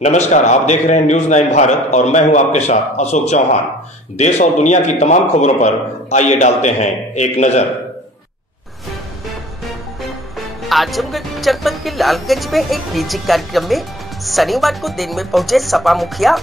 नमस्कार, आप देख रहे हैं न्यूज 9 भारत और मैं हूं आपके साथ अशोक चौहान। देश और दुनिया की तमाम खबरों पर आइए डालते हैं एक नजर। आजमगढ़ जनपद के लालगंज में एक निजी कार्यक्रम में शनिवार को दिन में पहुंचे सपा मुखिया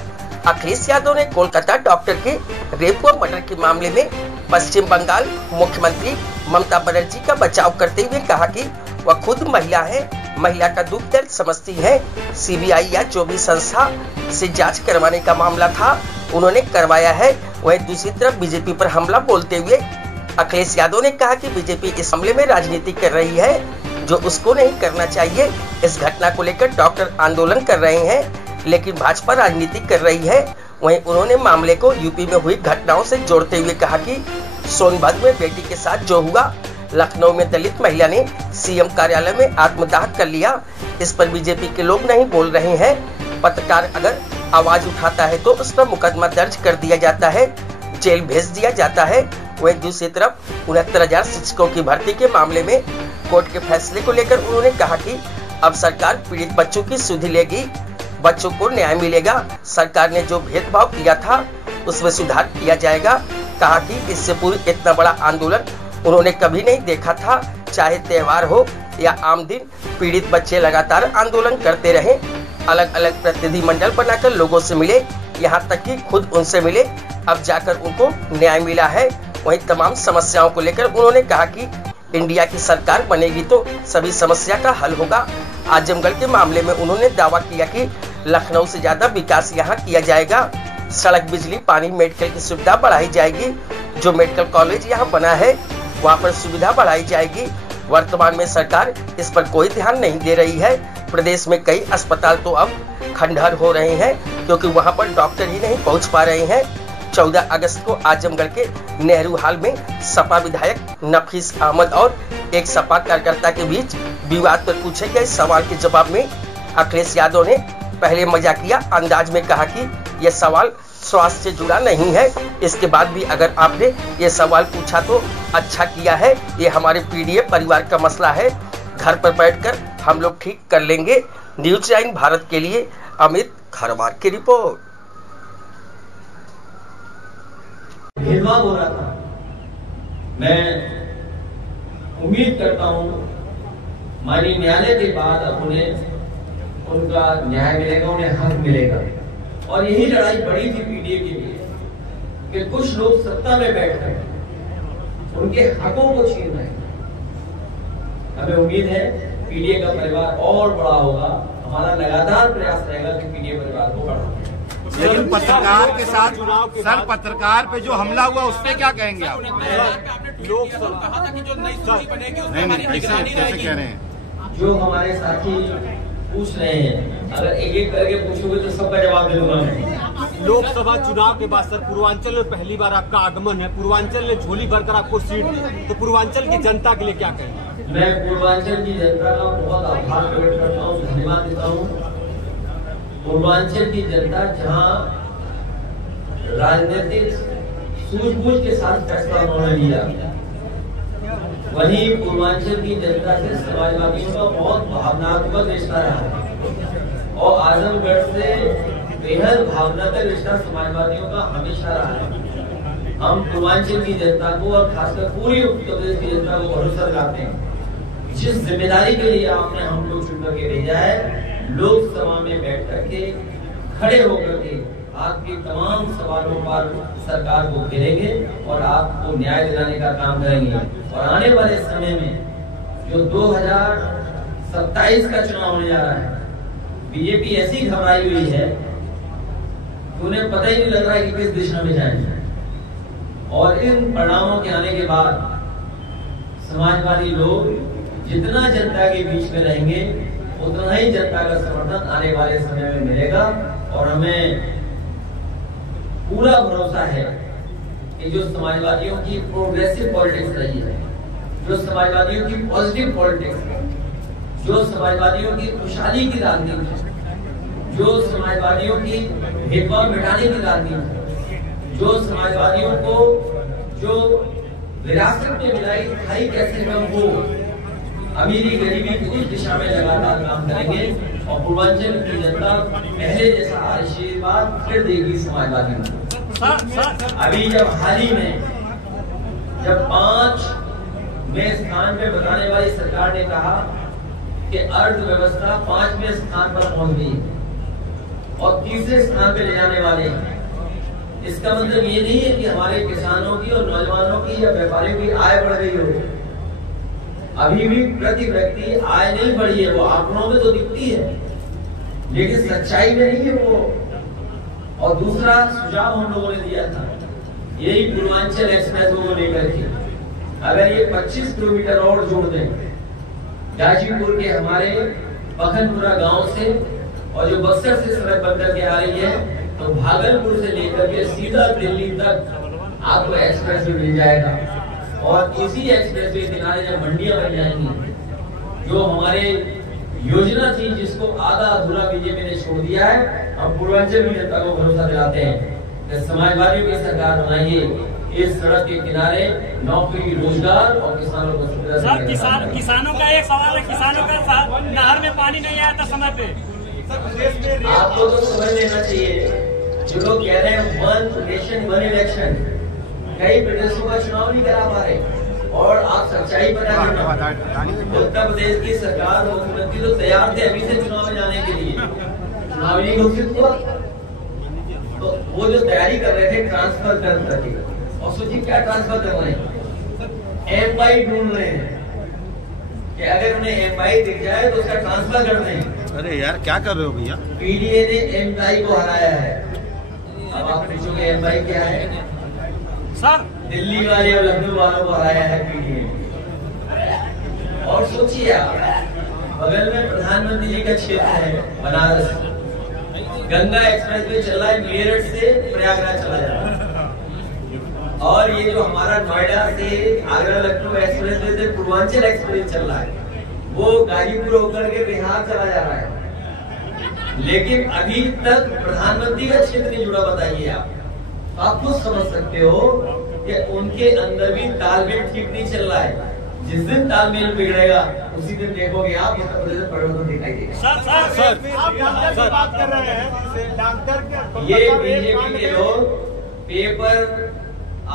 अखिलेश यादव ने कोलकाता डॉक्टर के रेप व मर्डर के मामले में पश्चिम बंगाल मुख्यमंत्री ममता बनर्जी का बचाव करते हुए कहा कि वह खुद महिला है, महिला का दुख दर्द समझती है। सीबीआई या जो भी संस्था से जांच करवाने का मामला था उन्होंने करवाया है। वहीं दूसरी तरफ बीजेपी पर हमला बोलते हुए अखिलेश यादव ने कहा कि बीजेपी इस मामले में राजनीति कर रही है जो उसको नहीं करना चाहिए। इस घटना को लेकर डॉक्टर आंदोलन कर रहे हैं लेकिन भाजपा राजनीति कर रही है। वहीं उन्होंने मामले को यूपी में हुई घटनाओं से जोड़ते हुए कहा कि सोनभद्र में बेटी के साथ जो हुआ, लखनऊ में दलित महिला ने सीएम कार्यालय में आत्मदाह कर लिया, इस पर बीजेपी के लोग नहीं बोल रहे हैं। पत्रकार अगर आवाज उठाता है तो उस पर मुकदमा दर्ज कर दिया जाता है, जेल भेज दिया जाता है। वहीं दूसरी तरफ 69,000 शिक्षकों की भर्ती के मामले में कोर्ट के फैसले को लेकर उन्होंने कहा कि अब सरकार पीड़ित बच्चों की सुधि लेगी, बच्चों को न्याय मिलेगा। सरकार ने जो भेदभाव किया था उसमें सुधार किया जाएगा। कहा कि इससे पूर्व इतना बड़ा आंदोलन उन्होंने कभी नहीं देखा था। चाहे त्योहार हो या आम दिन, पीड़ित बच्चे लगातार आंदोलन करते रहे, अलग अलग प्रतिनिधि मंडल बनाकर लोगों से मिले, यहाँ तक कि खुद उनसे मिले, अब जाकर उनको न्याय मिला है। वहीं तमाम समस्याओं को लेकर उन्होंने कहा कि इंडिया की सरकार बनेगी तो सभी समस्या का हल होगा। आजमगढ़ के मामले में उन्होंने दावा किया कि लखनऊ से ज्यादा विकास यहाँ किया जाएगा। सड़क, बिजली, पानी, मेडिकल की सुविधा बढ़ाई जाएगी। जो मेडिकल कॉलेज यहाँ बना है वहाँ पर सुविधा बढ़ाई जाएगी। वर्तमान में सरकार इस पर कोई ध्यान नहीं दे रही है। प्रदेश में कई अस्पताल तो अब खंडहर हो रहे हैं क्योंकि वहाँ पर डॉक्टर ही नहीं पहुँच पा रहे हैं। 14 अगस्त को आजमगढ़ के नेहरू हाल में सपा विधायक नफीस अहमद और एक सपा कार्यकर्ता के बीच विवाद पर पूछे गए सवाल के जवाब में अखिलेश यादव ने पहले मजाकिया अंदाज में कहा कि यह सवाल स्वास्थ्य से जुड़ा नहीं है। इसके बाद भी अगर आपने ये सवाल पूछा तो अच्छा किया है, ये हमारे पीडीए परिवार का मसला है, घर पर बैठकर हम लोग ठीक कर लेंगे। न्यूज 9 भारत के लिए अमित खरवार की रिपोर्ट। भेदभाव हो रहा था, मैं उम्मीद करता हूँ माननीय न्यायालय के बाद अब उन्हें उनका न्याय मिलेगा, उन्हें हक मिलेगा। और यही लड़ाई बड़ी थी पीडीए के लिए कि कुछ लोग सत्ता में बैठकर उनके हकों को छीन रहे हैं। हमें उम्मीद है पीडीए का परिवार और बड़ा होगा। हमारा लगातार प्रयास रहेगा कि पीडीए परिवार को बढ़ाएं। लेकिन पत्रकार के साथ सर, पत्रकार पे जो हमला हुआ उस पे क्या कहेंगे आप? लोग कहा था कि जो नई सूची बनेगी उसमें हमारी निगरानी रहेगी। कह रहे हैं जो हमारे साथी पूछ रहे हैं, अगर एक एक करके पूछोगे तो सबका जवाब दे दूंगा मैं। लोकसभा चुनाव के बाद सर पूर्वांचल में पहली बार आपका आगमन है, पूर्वांचल ने झोली भरकर आपको सीट दी, तो पूर्वांचल की जनता के लिए क्या कहेंगे? मैं पूर्वांचल की जनता का बहुत आभार प्रकट करता हूँ, धन्यवाद देता हूँ। पूर्वांचल की जनता जहाँ राजनीतिक सूझबूझ के साथ फैसला उन्होंने लिया, वहीं पूर्वांचल की जनता से समाजवादियों का बहुत भावनात्मक रिश्ता रहा है और आजमगढ़ से बेहद भावनात्मक रिश्ता समाजवादियों का हमेशा रहा है। हम पूर्वांचल की जनता को और खासकर पूरी उत्तर प्रदेश की जनता को भरोसा दिलाते हैं। जिस जिम्मेदारी के लिए आपने हमको चुन करके भेजा है, लोकसभा में बैठ करके खड़े होकर के आपके तमाम सवालों पर सरकार को घेरेंगे और आपको न्याय दिलाने का काम करेंगे। और आने वाले समय में जो 2027 का चुनाव होने जा रहा है, बीजेपी ऐसी घबराई हुई है कि उन्हें पता ही नहीं लग रहा है कि किस दिशा में जाएंगे। और इन परिणामों के आने के बाद समाजवादी लोग जितना जनता के बीच में रहेंगे उतना ही जनता का समर्थन आने वाले समय में मिलेगा। और हमें पूरा भरोसा है कि जो समाजवादियों की प्रोग्रेसिव पॉलिटिक्स रही है, जो समाजवादियों की पॉजिटिव पॉलिटिक्स है, जो समाजवादियों की खुशहाली की राजनीति है, जो समाजवादियों की भेदभाव मिटाने की राजनीति है, जो समाजवादियों को जो विरासत में मिलाई खाई कैसे कम हो, अमीरी गरीबी की उस दिशा में लगातार काम करेंगे और पूर्वांचल की जनता पहले जैसा आशीर्वाद फिर देगी समाजवादी को। अभी जब हाल ही में जब 5वें स्थान पे बताने वाली सरकार ने कहा कि अर्थव्यवस्था 5वें स्थान पर पहुंच गई और 3रे स्थान पे ले जाने वाले हैं, इसका मतलब ये नहीं है कि हमारे किसानों की और नौजवानों की या व्यापारियों की आय बढ़ गई हो। अभी भी प्रति व्यक्ति आय नहीं बढ़ी है, वो आंकड़ों में तो दिखती है लेकिन सच्चाई में नहीं है वो। और दूसरा सुझाव हम लोगों ने दिया था यही पूर्वांचल एक्सप्रेस को लेकर के, अगर ये 25 किलोमीटर और जोड़ दें गाजीपुर के हमारे पखनपुरा गांव से और जो बक्सर से सड़क बनकर के आ रही है, तो भागलपुर से लेकर के सीधा दिल्ली तक आपको एक्सप्रेस वे मिल जाएगा। और इसी एक्सप्रेस वे किनारे जब मंडियां बन जाएंगी, जो हमारे योजना थी जिसको आधा अधूरा बीजेपी ने छोड़ दिया है, हम पूर्वांचल की जनता को भरोसा दिलाते हैं कि समाजवादियों की सरकार बनाइए, इस सड़क के किनारे नौकरी रोजगार और किसानों को सुविधा। किसानों का एक सवाल है, किसानों का नहर में पानी नहीं आया था समय पे। आपको तो समझ लेना चाहिए, जो लोग कह रहे हैं 1 नेशन 1 इलेक्शन, कई प्रदेशों का चुनाव नहीं करा पा रहे और आप सच्चाई पता करना। उत्तर प्रदेश की सरकार मुख्यमंत्री तो तैयार थे अभी से चुनाव में जाने के लिए, चुनाव नहीं घोषित हुआ तो वो जो तैयारी कर रहे थे ट्रांसफर कर करके, और सोचिए क्या ट्रांसफर कर रहे हैं, एमआई ढूंढ रहे हैं कि अगर उन्हें एमआई दिख जाए तो उसका ट्रांसफर कर दें। अरे यार क्या कर रहे हो भैया? पीडीए ने एमआई को हराया है। अब आप पूछोगे एमआई क्या है? सर दिल्ली वाले और लखनऊ वालों को हराया है पीडीए। और सोचिए आप, बगल में प्रधानमंत्री जी का क्षेत्र है बनारस, गंगा एक्सप्रेस वे चल रहा है मेरठ से प्रयागराज चला जा रहा है, और ये जो हमारा नोएडा से आगरा लखनऊ एक्सप्रेस वे से पूर्वांचल एक्सप्रेस चल रहा है, वो गाजीपुर होकर के बिहार चला जा रहा है, लेकिन अभी तक प्रधानमंत्री का क्षेत्र नहीं जुड़ा। बताइए आप खुद समझ सकते हो कि उनके अंदर भी तालमेल ठीक नहीं चल रहा है। जिस दिन तालमेल बिगड़ेगा उसी दिन देखोगे आप उत्तर प्रदेश में परिवर्तन दिखाई देगा। सर बात कर रहे हैं डॉक्टर ये बीजेपी के लोग पेपर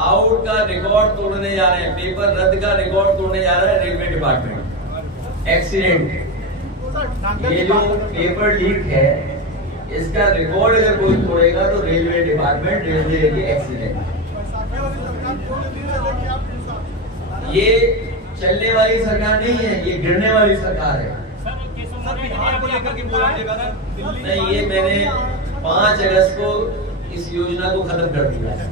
आउट का रिकॉर्ड तोड़ने जा रहे हैं, पेपर रद्द का रिकॉर्ड तोड़ने जा रहा है रेलवे डिपार्टमेंट। एक्सीडेंट, ये जो पेपर लीक है इसका रिकॉर्ड अगर कोई तोड़ेगा तो रेलवे डिपार्टमेंट, रेलवे के एक्सीडेंट। ये चलने वाली सरकार नहीं है, ये गिरने वाली सरकार है। नहीं, ये मैंने 5 अगस्त को इस योजना को खत्म कर दिया है।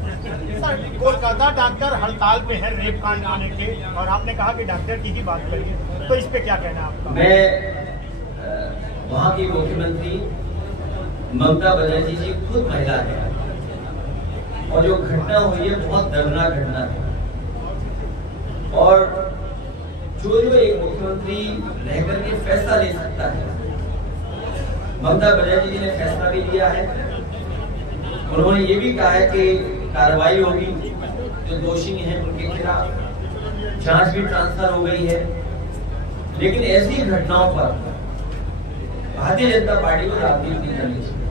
कोलकाता डॉक्टर हड़ताल पे है रेप कांड को लेके, और आपने कहा कि डॉक्टर की ही बात करिए, तो इस पे क्या कहना है आपका? मैं वहाँ की मुख्यमंत्री ममता बनर्जी जी खुद महिला है, और जो घटना हुई है बहुत दर्दनाक घटना है, और जो एक मुख्यमंत्री रहकर के फैसला ले सकता है, ममता बनर्जी जी ने फैसला भी लिया है। उन्होंने ये भी कहा है कि कार्रवाई होगी, जो दोषी हैं उनके खिलाफ जांच भी ट्रांसफर हो गई है। लेकिन ऐसी घटनाओं पर भारतीय जनता पार्टी को राजनीति नहीं करनी चाहिए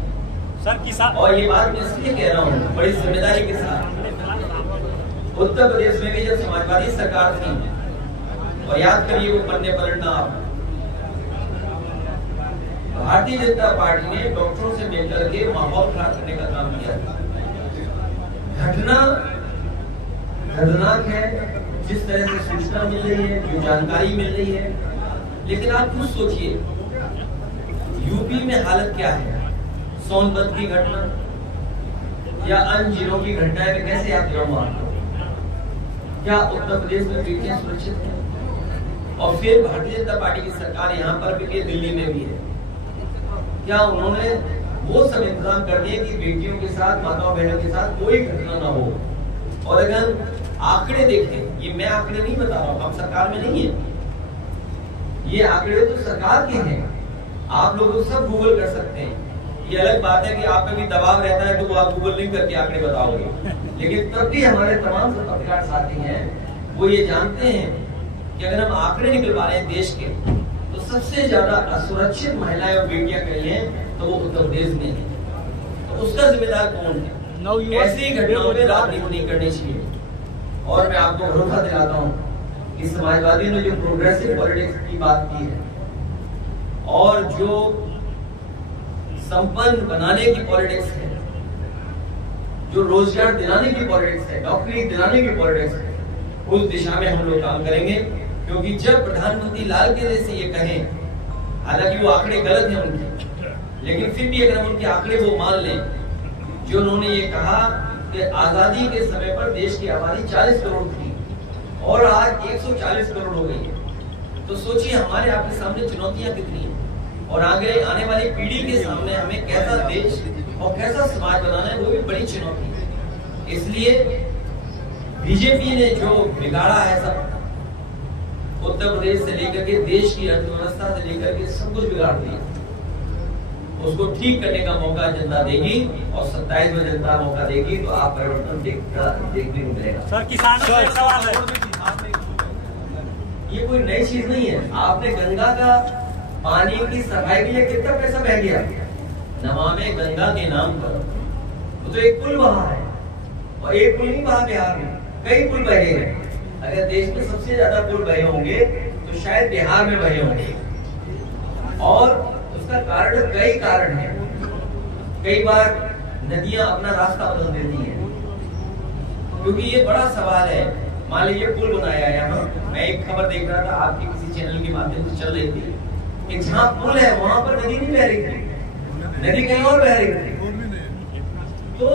सर। किसान, और ये बात मैं इसलिए कह रहा हूँ बड़ी जिम्मेदारी के साथ, उत्तर प्रदेश में भी जब समाजवादी सरकार थी, और याद करिए वो पन्ने पलटना आप, भारतीय जनता पार्टी ने डॉक्टरों से मिलकर के माहौल खराब करने का काम किया था। घटना दर्दनाक है, जिस तरह से सूचना मिल रही है, जो जानकारी मिल रही है, लेकिन आप खुद सोचिए यूपी में हालत क्या है, सोनभद्र की घटना या अन्य जिलों की घटनाएं में कैसे आप जुड़ा मानते हो? क्या उत्तर प्रदेश में बेटियां सुरक्षित हैं? और फिर भारतीय जनता पार्टी की सरकार यहाँ पर भी, दिल्ली में भी है, क्या उन्होंने वो सब इंतजाम कर दिए कि बेटियों के साथ, माताओं बहनों के साथ कोई घटना ना हो? और अगर आंकड़े देखें, ये मैं आंकड़े नहीं बता रहा हूँ, हम सरकार में नहीं है, ये आंकड़े तो सरकार के हैं, आप लोग सब गूगल कर सकते हैं। ये अलग बात है कि आप पे भी दबाव रहता है तो वो आप गूगल नहीं करके आंकड़े बताओगे, लेकिन तब भी हमारे तमाम पत्रकार साथी हैं वो ये जानते हैं कि अगर हम आंकड़े निकलवा रहे हैं देश के, तो सबसे ज्यादा असुरक्षित महिलाएं और बेटियां कही हैं तो वो उत्तर प्रदेश में है। तो उसका जिम्मेदार कौन है? ऐसी घटनाओं में राजनीति नहीं करनी चाहिए। और मैं आपको भरोसा दिलाता हूं कि समाजवादी ने जो प्रोग्रेसिव पॉलिटिक्स की बात की है और जो संपन्न बनाने की पॉलिटिक्स है, जो रोजगार दिलाने की पॉलिटिक्स है, नौकरी दिलाने की पॉलिटिक्स है, उस दिशा में हम लोग काम करेंगे। क्योंकि जब प्रधानमंत्री लाल किले से ये कहें, हालांकि वो आंकड़े गलत हैं उनके, लेकिन फिर भी अगर हम उनके आंकड़े वो मान लें, जो उन्होंने ये कहा कि आजादी के समय पर देश की आबादी 40 करोड़ थी और आज 140 करोड़ हो गई है, तो सोचिए हमारे आपके सामने चुनौतियां कितनी हैं और आगे आने वाली पीढ़ी के सामने हमें कैसा देश और कैसा समाज बनाना है, वो भी बड़ी चुनौती है। इसलिए बीजेपी ने जो बिगाड़ा है सब, उत्तर प्रदेश से लेकर के देश की अर्थव्यवस्था से लेकर के सब कुछ बिगाड़ दिया, उसको ठीक करने का मौका जनता देगी और 27 में जनता मौका देगी तो आप परिवर्तन देखने को मिलेगा। सर, किसानों से एक सवाल है। ये कोई नई चीज नहीं है। आपने गंगा का पानी की सफाई के लिए कितना पैसा बह गया नमामि गंगा के नाम पर? वो तो एक पुल बहा है और एक पुल नहीं बहा बिहार में, कई पुल बहे हैं। अगर देश में सबसे ज्यादा पुल बहे होंगे तो शायद बिहार में बहे होंगे और उसका कारण कई कारण है। कई बार नदियां अपना रास्ता बदल देती हैं, क्योंकि ये बड़ा सवाल है। मान लीजिए पुल बनाया यहाँ, मैं एक खबर देख रहा था आपके किसी चैनल के माध्यम से चल रही थी कि जहाँ पुल है वहां पर नदी नहीं बह रही थी, नदी कहीं और बह रही थी। तो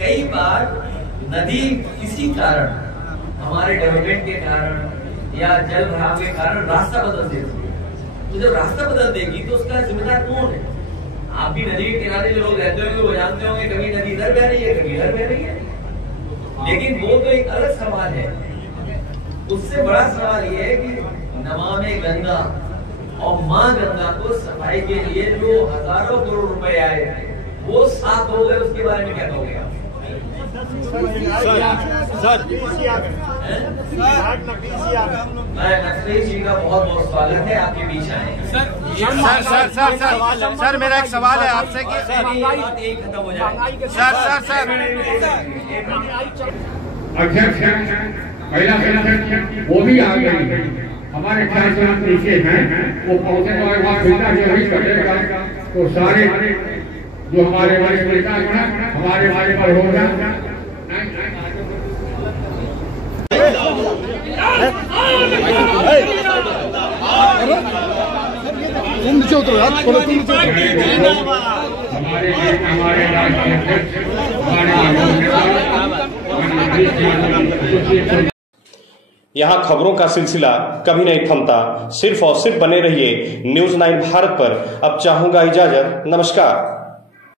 कई बार नदी किसी कारण, हमारे डेवलपमेंट के कारण या जल भराव के कारण रास्ता बदल देती है। तो जब रास्ता बदल देगी तो उसका जिम्मेदार कौन है? आप भी नदी के किनारे जो लोग रहते होंगे वो जानते होंगे, कभी नदी इधर बह रही है, कभी इधर बह रही है। लेकिन वो तो एक अलग सवाल है। उससे बड़ा सवाल ये है कि नमामि गंगा और माँ गंगा को सफाई के लिए जो हजारों करोड़ रुपए आए वो साफ हो गए, उसके बारे में क्या कहोगे आप? नकवी जी का बहुत बहुत स्वागत है, आपके बीच आए। सर मेरा एक सवाल है आपसे कि यही खत्म हो जाए। सर अध्यक्ष महिला अध्यक्ष वो भी आ गई, हमारे 4 नीचे हैं, वो पहुंचे तो वही करेगा। तो सारे जो हमारे नेता हमारे पर होगा। तुम नीचे उतरो यार, थोड़ा तुम नीचे हमारे यहाँ खबरों का सिलसिला कभी नहीं थमता। सिर्फ और सिर्फ बने रहिए न्यूज़ 9 भारत पर। अब चाहूंगा इजाजत, नमस्कार।